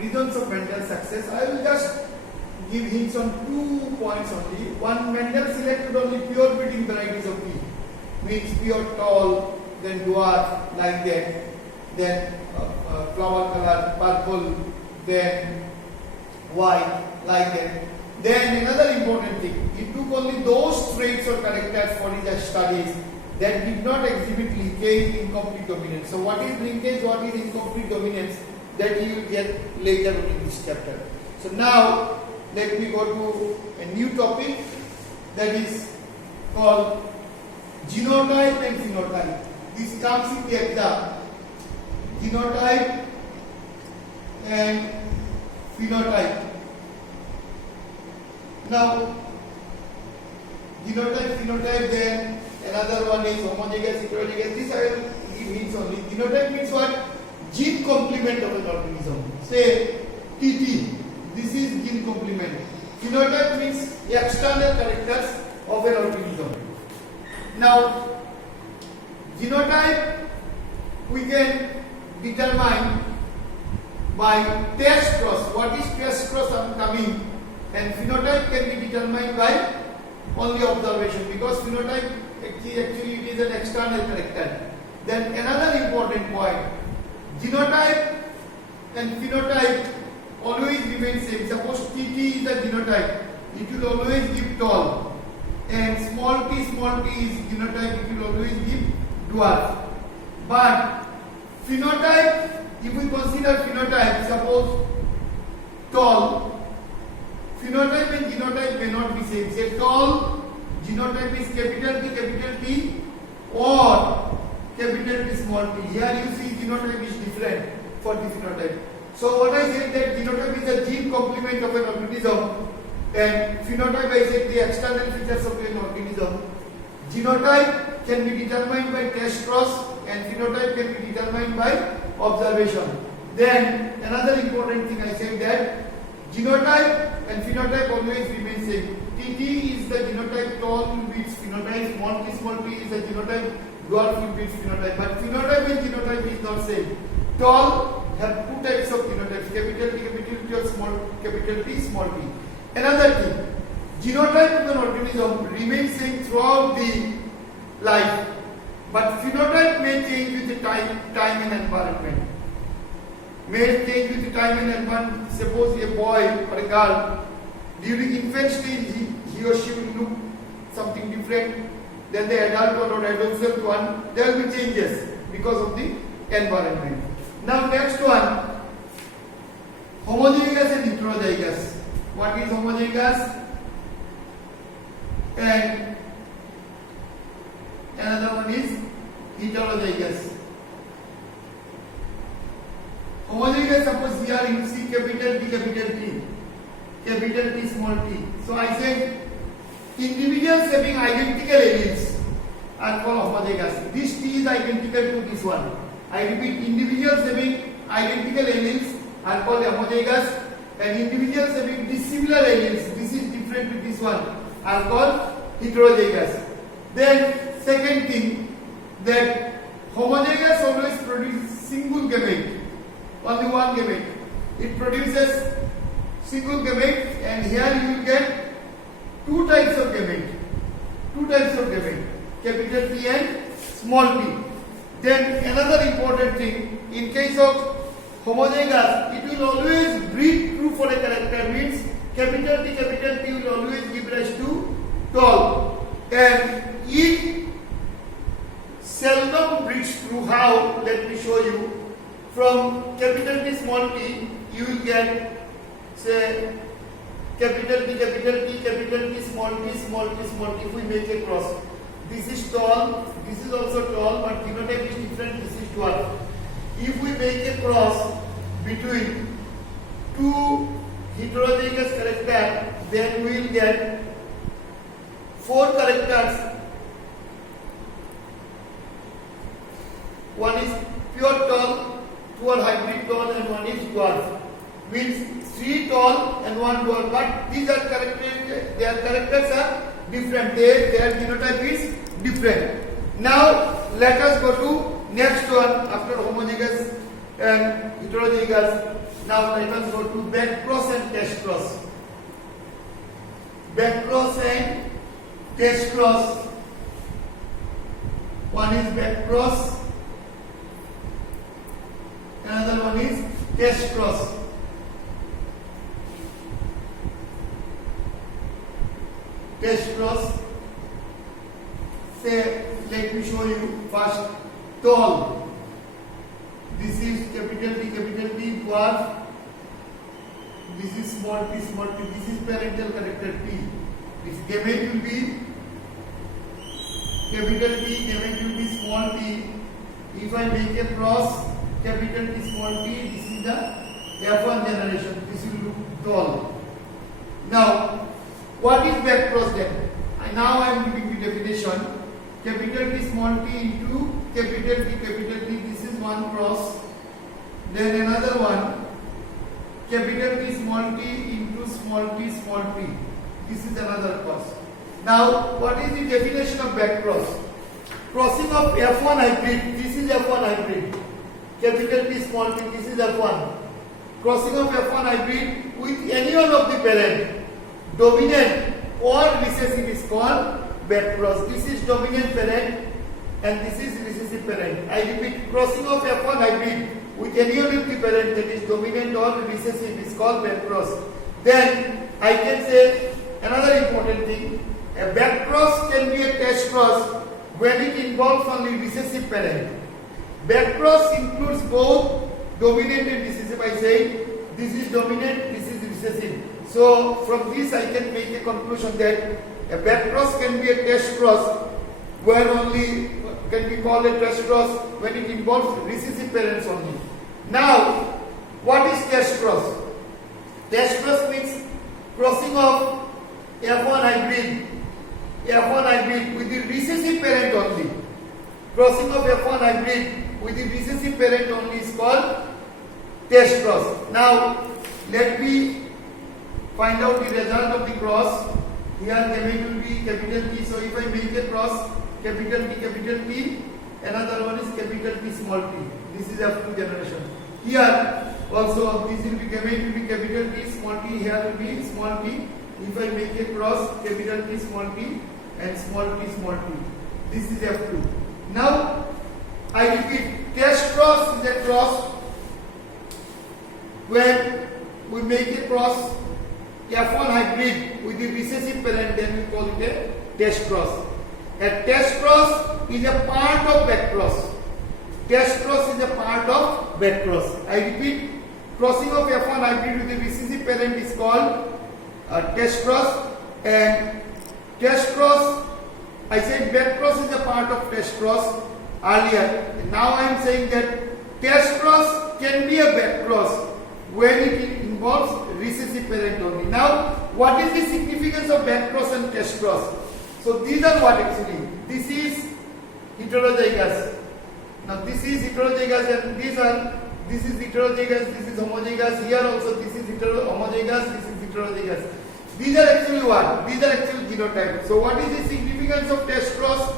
Reasons of Mendel's success. I will just give hints on 2 points only. One, Mendel selected only pure breeding varieties of pea, means pure tall, then dwarf like that, then flower color purple, then white like that. Then another important thing, he took only those traits or characters for his studies that did not exhibit linkage, incomplete dominance. So what is linkage, what is incomplete dominance, that you will get later in this chapter. So now let me go to a new topic that is called genotype and phenotype. This comes in the exam. Genotype and phenotype. Now genotype, phenotype, then another one is homozygous, heterozygous. This I will give hints only. Genotype means what? Gene complement of an organism. Say TT. This is gene complement. Phenotype means external characters of an organism. Now, genotype we can determine by test cross. What is test cross coming? And phenotype can be determined by only observation, because phenotype actually it is an external character. Then another important point, genotype and phenotype always remain same. Suppose TT is a genotype, it will always give tall, and small t is genotype, it will always give dwarf. But phenotype, if we consider phenotype, suppose tall, phenotype and genotype may not be same. Say tall, genotype is capital T, or capital T small t. Here you see genotype is different for the phenotype. So what I said, that genotype is a gene complement of an organism, and phenotype I said the external features of an organism. Genotype can be determined by test cross, and phenotype can be determined by observation. Then another important thing I said, that genotype and phenotype always remain same. TT is the genotype, tall will be its phenotype, small t is the genotype, dwarf will be its phenotype. But phenotype and genotype is not same. Tall have 2 types of phenotypes, capital T or capital T, small t. Another thing, genotype of an organism remains same throughout the life, but phenotype may change with the time and environment. May change with the time and environment. Suppose a boy or a girl, during infant stage he or she will look something different than the adult or adolescent one. There will be changes because of the environment. Now next one, homozygous and heterozygous. What is homozygous? And another one is heterozygous. Homozygous, suppose here you see capital T, small t. So I said individuals having identical alleles are called homozygous. This T is identical to this one. I repeat, individuals having identical alleles are called homozygous, and individuals having dissimilar alleles, this is different to this one, are called heterozygous. Then second thing, that homozygous always produces single gamete, only one gamete. It produces single gamete, and here you will get 2 types of gamete. Capital T and small t. Then another important thing, in case of homozygous, it will always breed true for a character, means capital T will always give rise to tall, and it seldom breeds true. How? Let me show you. From capital T, small t, you will get, say, capital T, small t. If we make a cross, this is tall, this is also tall, but phenotype is different, this is dwarf. If we make a cross between 2 heterozygous characters, then we will get 4 characters. One is pure tall, 2 are hybrid tall, and 1 is dwarf. Means 3 tall and 1 dwarf. But these are characters, their characters are different. Their genotype is different. Now let us go to next one after homozygous and heterozygous. Now let us go to back cross and test cross. Back cross and test cross. One is back cross, another one is test cross. Test cross. Say, let me show you first. Tall. This is capital T, dwarf. This is small t, this is parental character T. Its gamete will be capital T, gamete will be small t. If I make a cross, capital T, small t, this is the F1 generation. This will look tall. Now, what is back cross then? Now I am giving the definition. Capital T, small t into capital T, this is one cross. Then another one, capital T, small t into small t, this is another cross. Now, what is the definition of back cross? Crossing of F1 hybrid, this is F1 hybrid. Capital T, small t, this is F1. Crossing of F1 hybrid with any one of the parent, dominant or recessive, is called back cross. This is dominant parent and this is recessive parent. I repeat, crossing of F1 hybrid with any one of the parent that is dominant or recessive is called back cross. Then I can say another important thing. A back cross can be a test cross when it involves only recessive parent. Back cross includes both dominant and recessive. I say this is dominant, this is recessive. So from this I can make a conclusion that a back cross can be a test cross where only can be called a test cross when it involves recessive parents only. Now, what is test cross? Test cross means crossing of F1 hybrid with the recessive parent only. Crossing of F1 hybrid with the recessive parent only is called test cross. Now, let me find out the result of the cross. Here gamete will be capital T. So if I make a cross, capital T, another one is capital T, small t. This is F2 generation. Here also this will be gamete will be capital T, small t. Here will be small t. If I make a cross, capital T, small t, and small t, this is F2. Now I repeat, test cross is a cross when we make a cross F1 hybrid with the recessive parent, then we call it a test cross. A test cross is a part of back cross. Test cross is a part of back cross. I repeat, crossing of F1 hybrid with the recessive parent is called test cross, and test cross, I said back cross is a part of test cross earlier. Now I am saying that test cross can be a back cross when it involves recessive parent only. Now, what is the significance of back cross and test cross? So these are what actually. This is heterozygous. Now this is heterozygous and this is heterozygous, this is homozygous. Here also this is homozygous, this is heterozygous. These are actually what? These are actually genotypes. So what is the significance of test cross?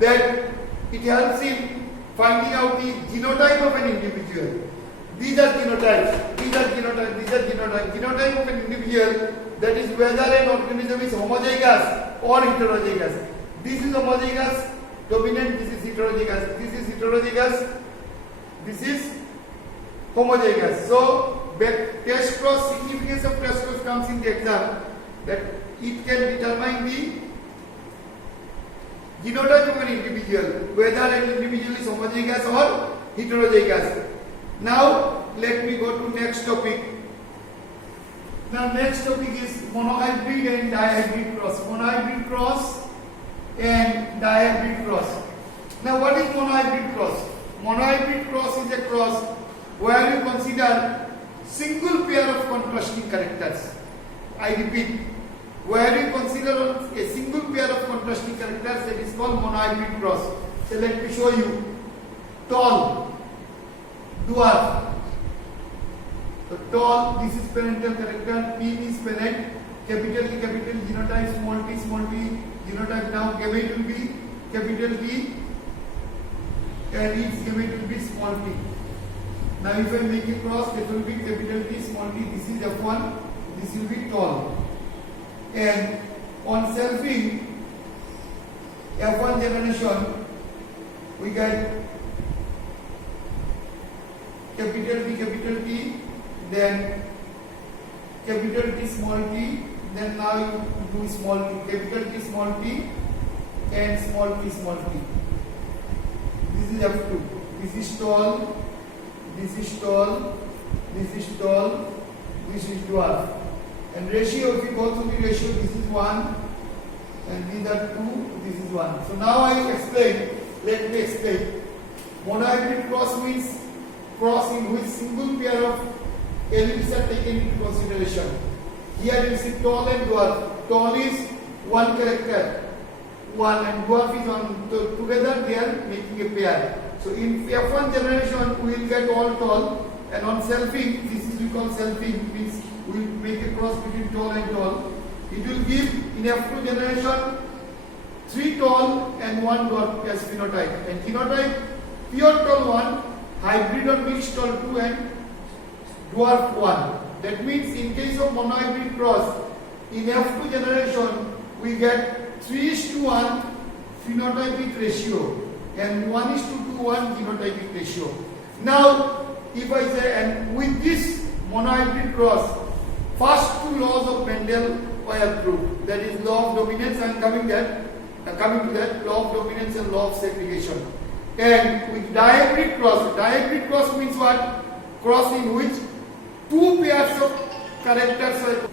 That it helps in finding out the genotype of an individual. These are genotypes. Genotype of an individual, that is whether an organism is homozygous or heterozygous. This is homozygous, dominant, this is heterozygous. This is heterozygous, this is homozygous. So, test cross, significance of test cross comes in the exam, that it can determine the genotype of an individual, whether an individual is homozygous or heterozygous. Now, let me go to next topic. Now, next topic is monohybrid and dihybrid cross. Monohybrid cross and dihybrid cross. Now, what is monohybrid cross? Monohybrid cross is a cross where you consider single pair of contrasting characters. I repeat, where you consider a single pair of contrasting characters, that is called monohybrid cross. So, let me show you. Tall, dwarf. So tall, this is parental character, P is parent, capital T, genotype, small t, genotype. Now gamete will be capital T and its gamete will be small t. Now if I make a cross, that will be capital T, small t. This is F1, this will be tall. And on selfing, F1 generation, we get capital T, then capital T, small t, then now you do small t, capital T, small t, and small t, small t. This is F2. This is tall, this is tall, this is tall, this is dwarf. And ratio, if you go through the ratio, this is 1, and these are 2, this is 1. So now I explain, let me explain. Monohybrid cross means cross in which single pair of elements are taken into consideration. Here you see tall and dwarf. Tall is one character, 1, and dwarf is on, so together they are making a pair. So in F1 generation we will get all tall, and on selfing, this is we call selfing, means we will make a cross between tall and tall. It will give in F2 generation 3 tall and 1 dwarf as phenotype. And phenotype, pure tall 1, hybrid or mixed tall 2, and dwarf 1. That means in case of monohybrid cross, in F2 generation we get 3:1 phenotypic ratio and 1:2:1 phenotypic ratio. Now, if I say, and with this monohybrid cross, first 2 laws of Mendel were proved. That is law of dominance. I am coming to that, law of dominance and law of segregation. And with dihybrid cross means what? Cross in which 2 pairs of characters are.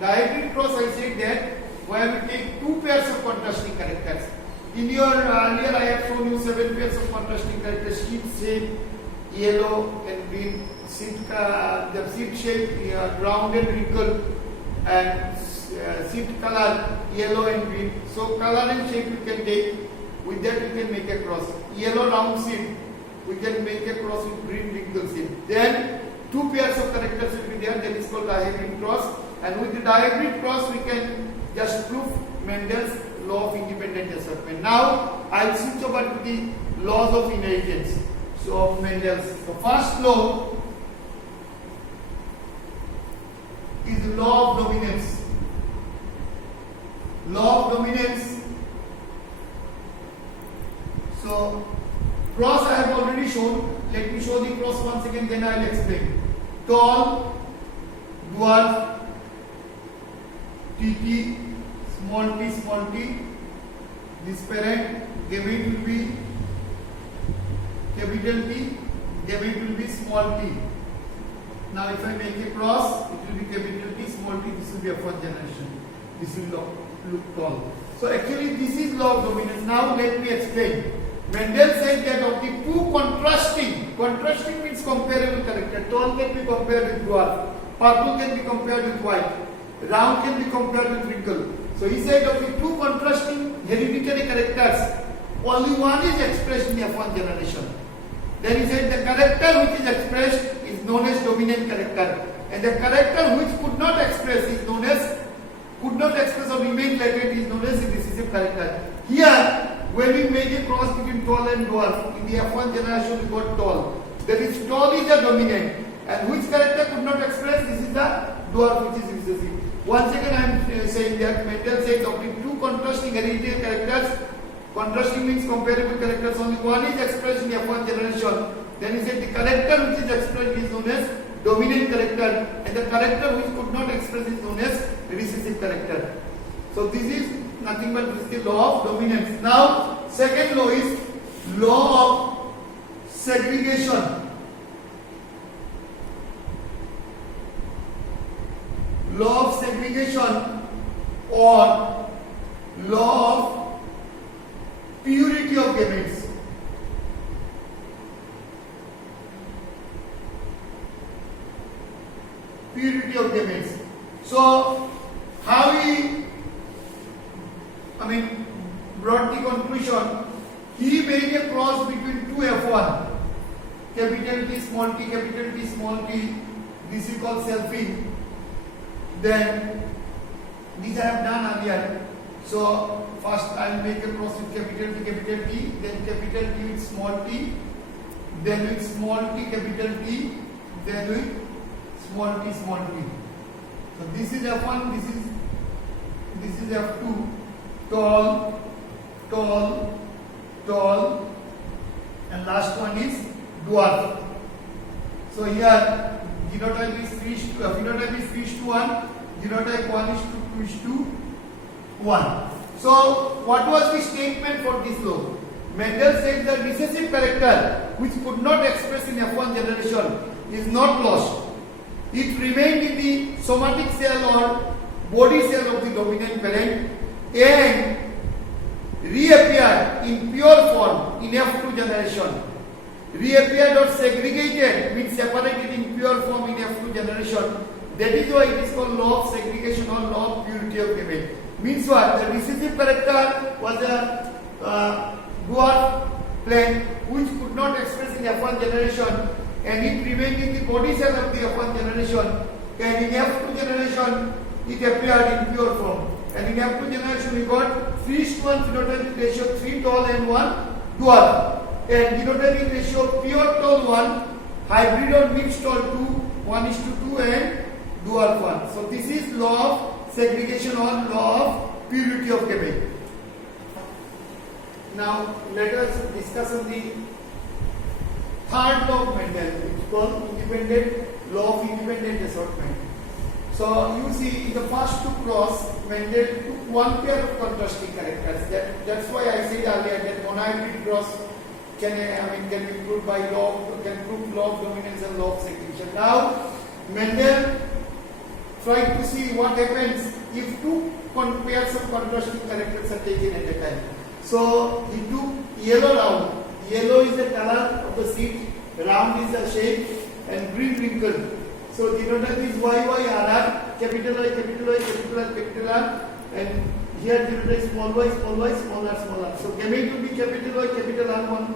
Dihybrid cross, I said that where we take 2 pairs of contrasting characters. In your earlier I have shown you 7 pairs of contrasting characters: sheep shape, yellow and green, the seed shape, round and wrinkled, and seed color, yellow and green. So color and shape you can take, with that you can make a cross. Yellow round seed, we can make a cross with green wrinkled seed. Then 2 pairs of characters will be there, that is called dihybrid cross. And with the dihybrid cross we can just prove Mendel's law of independent assortment. Now I will switch over to the laws of inheritance. So Mendel's, the first law is the law of dominance. Law of dominance. So cross I have already shown. Let me show the cross once again, then I will explain. Tall, dwarf, TT, small t, this parent, gamete will be capital T, gamete will be small t. Now if I make a cross, it will be capital T, small t, this will be F1 generation. This will look tall. So actually this is law of dominance. Now let me explain. Mendel said that of the 2 contrasting means comparable character. Tall can be compared with dwarf, purple can be compared with white, round can be compared with wrinkle. So he said of the 2 contrasting hereditary characters, only one is expressed in F1 generation. Then he said the character which is expressed is known as dominant character, and the character which could not express or remain latent is known as a recessive character. Here, when we make a cross between tall and dwarf, in the F1 generation we got tall. That is, tall is the dominant, and which character could not express? This is the dwarf which is recessive. Once again I am saying that Mendel said of the 2 contrasting hereditary characters, contrasting means comparable characters, only one is expressed in F1 generation. Then he said the character which is expressed is known as dominant character, and the character which could not express is known as recessive character. So this is nothing but this is the law of dominance. Now second law is law of segregation. Law of segregation or law of purity of gametes. Purity of gametes. So how he brought the conclusion, he made a cross between 2 F1, capital T, small t, this is called selfing. Then these I have done earlier. So first I will make a cross with capital T, then capital T with small t, then with small t, capital T, then with small t, small t. So this is F1, this is F2, tall, tall, tall, and last one is dwarf. So here genotype is 3:1, genotype 1:2:1. So what was the statement for this law? Mendel said the recessive character which could not express in F1 generation is not lost. It remained in the somatic cell or body cell of the dominant parent and reappeared in pure form in F2 generation. Reappeared or segregated means separated in pure form in F2 generation. That is why it is called law of segregation or law of purity of gamete. Means what? The recessive character was a dwarf plant which could not express in F1 generation and it remained in the body cell of the F1 generation, and in F2 generation it appeared in pure form. And in F2 generation we got 3:1 phenotypic ratio, 3 tall and 1 dwarf. And genotypic ratio pure tall 1, hybrid or mixed tall 2, 1:2 and dwarf 1. So this is law of segregation or law of purity of gamete. Now let us discuss on the third law of Mendel, which is called law of independent assortment. So you see in the first two cross, Mendel took one pair of contrasting characters. That's why I said earlier that monohybrid cross can be proved by prove law of dominance and law of segregation. Now Mendel tried to see what happens if two pairs of contrasting characters are taken at a time. So he took yellow round. Yellow is the color of the seed, round is the shape, and green wrinkle. So genotype is YYRR, capital Y, capital Y, capital R, capital R, and here genotype small y, small y, small r, small r. So gamete will be capital Y, capital R, one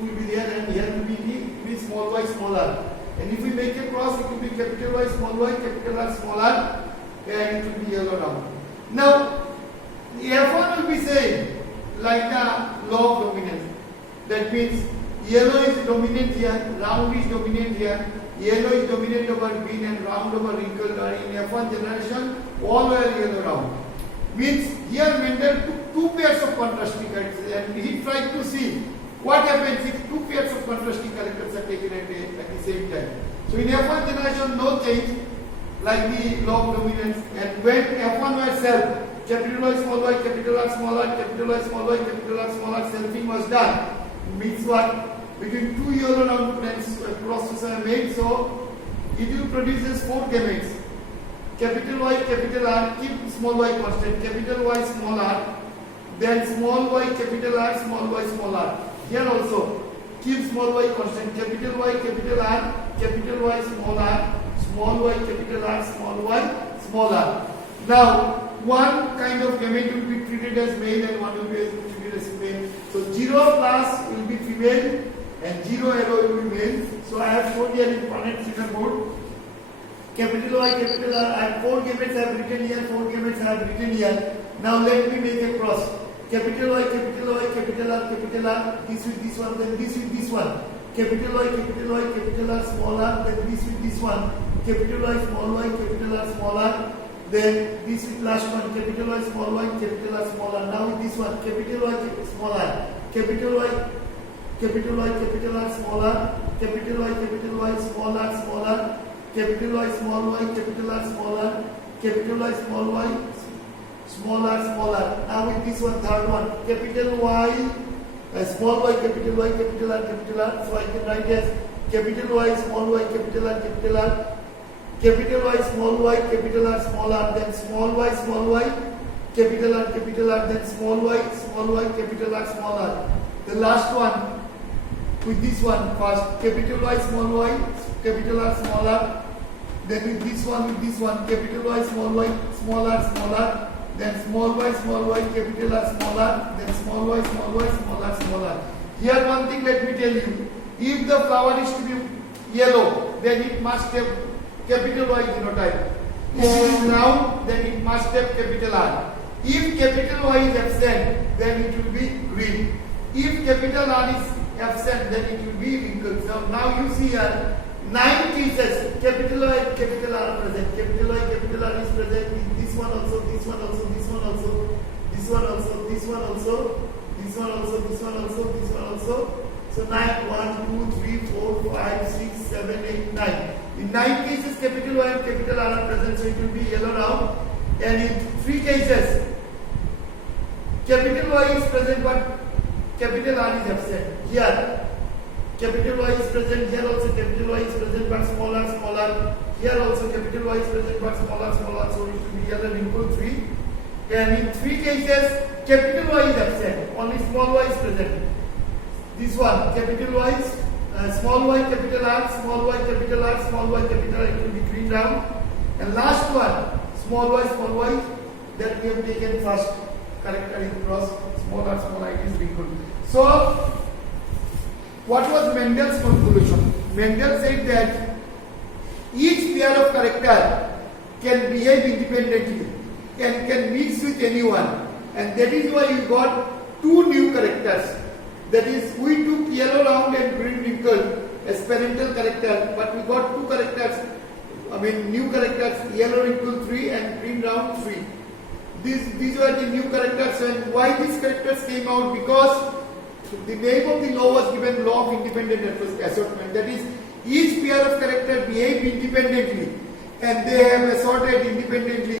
will be there, and here will be small y, small r. And if we make a cross, it will be capital Y, small y, capital R, small r, and it will be yellow round. Now, F1 will be same like a law of dominance. That means yellow is dominant here, round is dominant here, yellow is dominant over green and round over wrinkle. In F1 generation, all were yellow round. Means here Mendel took two pairs of contrasting characters and he tried to see what happens if two pairs of contrasting characters are taken at the same time. So in F1 generation, no change like the law of dominance, and when F1 were self, capital Y, small y, capital R, small r, capital Y, small y, capital R, small r, selfing was done. Means what? Between two yellow round plants processes are made, so it will produce 4 gametes. Capital Y, capital R, keep small y constant, capital Y, small r, then small y, capital R, small y, small r. Here also, keep small y constant, capital Y, capital R, capital Y, small r, small y, capital R, small y, small r. Now, one kind of gamete will be treated as male and one will be treated as female. So 0 plus will be female and 0 arrow will be male. So I have shown here in Planet figure board. Capital Y, capital R. I have 4 gametes I have written here, 4 gametes I have written here. Now let me make a cross. Capital Y, capital Y, capital R, capital R. This with this one, then this with this one. Capital Y, capital R, small r, then this with this one. Capital Y, capital R, small r. Then this is last one, capital Y, capital R, small r. Now with this one, capital Y, small r, capital Y, capital R, small r, capital Y, small r, capital Y, small y, capital R, small r, capital Y, small y, small r, small r. Now with this one, third one, capital Y, small y, capital R, capital R. So I can write as capital Y, small y, capital R, capital R. Capital Y, small y, capital R, small r, then small y, capital R, then small y, capital R, small r. The last one, with this one first, capital Y, capital R, small r. Then with this one, capital Y, small r, then small y, capital R, small r, then small y, small r. Here one thing let me tell you, if the flower is to be yellow, then it must have capital Y genotype. If it is round, then it must have capital R. If capital Y is absent, then it will be green. If capital R is absent, then it will be wrinkles. Now you see here 9 cases, capital Y and capital R are present. Capital Y, capital R is present. This one also, this one also, this one also, this one also, this one also, this one also, this one also, this one also. So 9, 1, 2, 3, 4, 5, 6, 7, 8, 9. In 9 cases, capital Y and capital R are present, so it will be yellow now. And in 3 cases, capital Y is present but capital R is absent. Here, capital Y is present, here also capital Y is present but smaller, smaller. Here also capital Y is present but smaller, smaller. So it will be yellow wrinkle 3. And in 3 cases, capital Y is absent, only small y is present. This one, capital Y is small y, capital R, small y, capital R, small y, capital R, it will be green down. And last one, small y, that we have taken first character in cross, small r, it is wrinkled. So, what was Mendel's conclusion? Mendel said that each pair of character can behave independently and can mix with anyone, and that is why you got 2 new characters. That is, we took yellow round and green wrinkle as parental character, but we got 2 characters, new characters, yellow wrinkle 3 and green round 3. These were the new characters, and why these characters came out? Because the name of the law was given law of independent assortment. That is, each pair of character behave independently and they have assorted independently.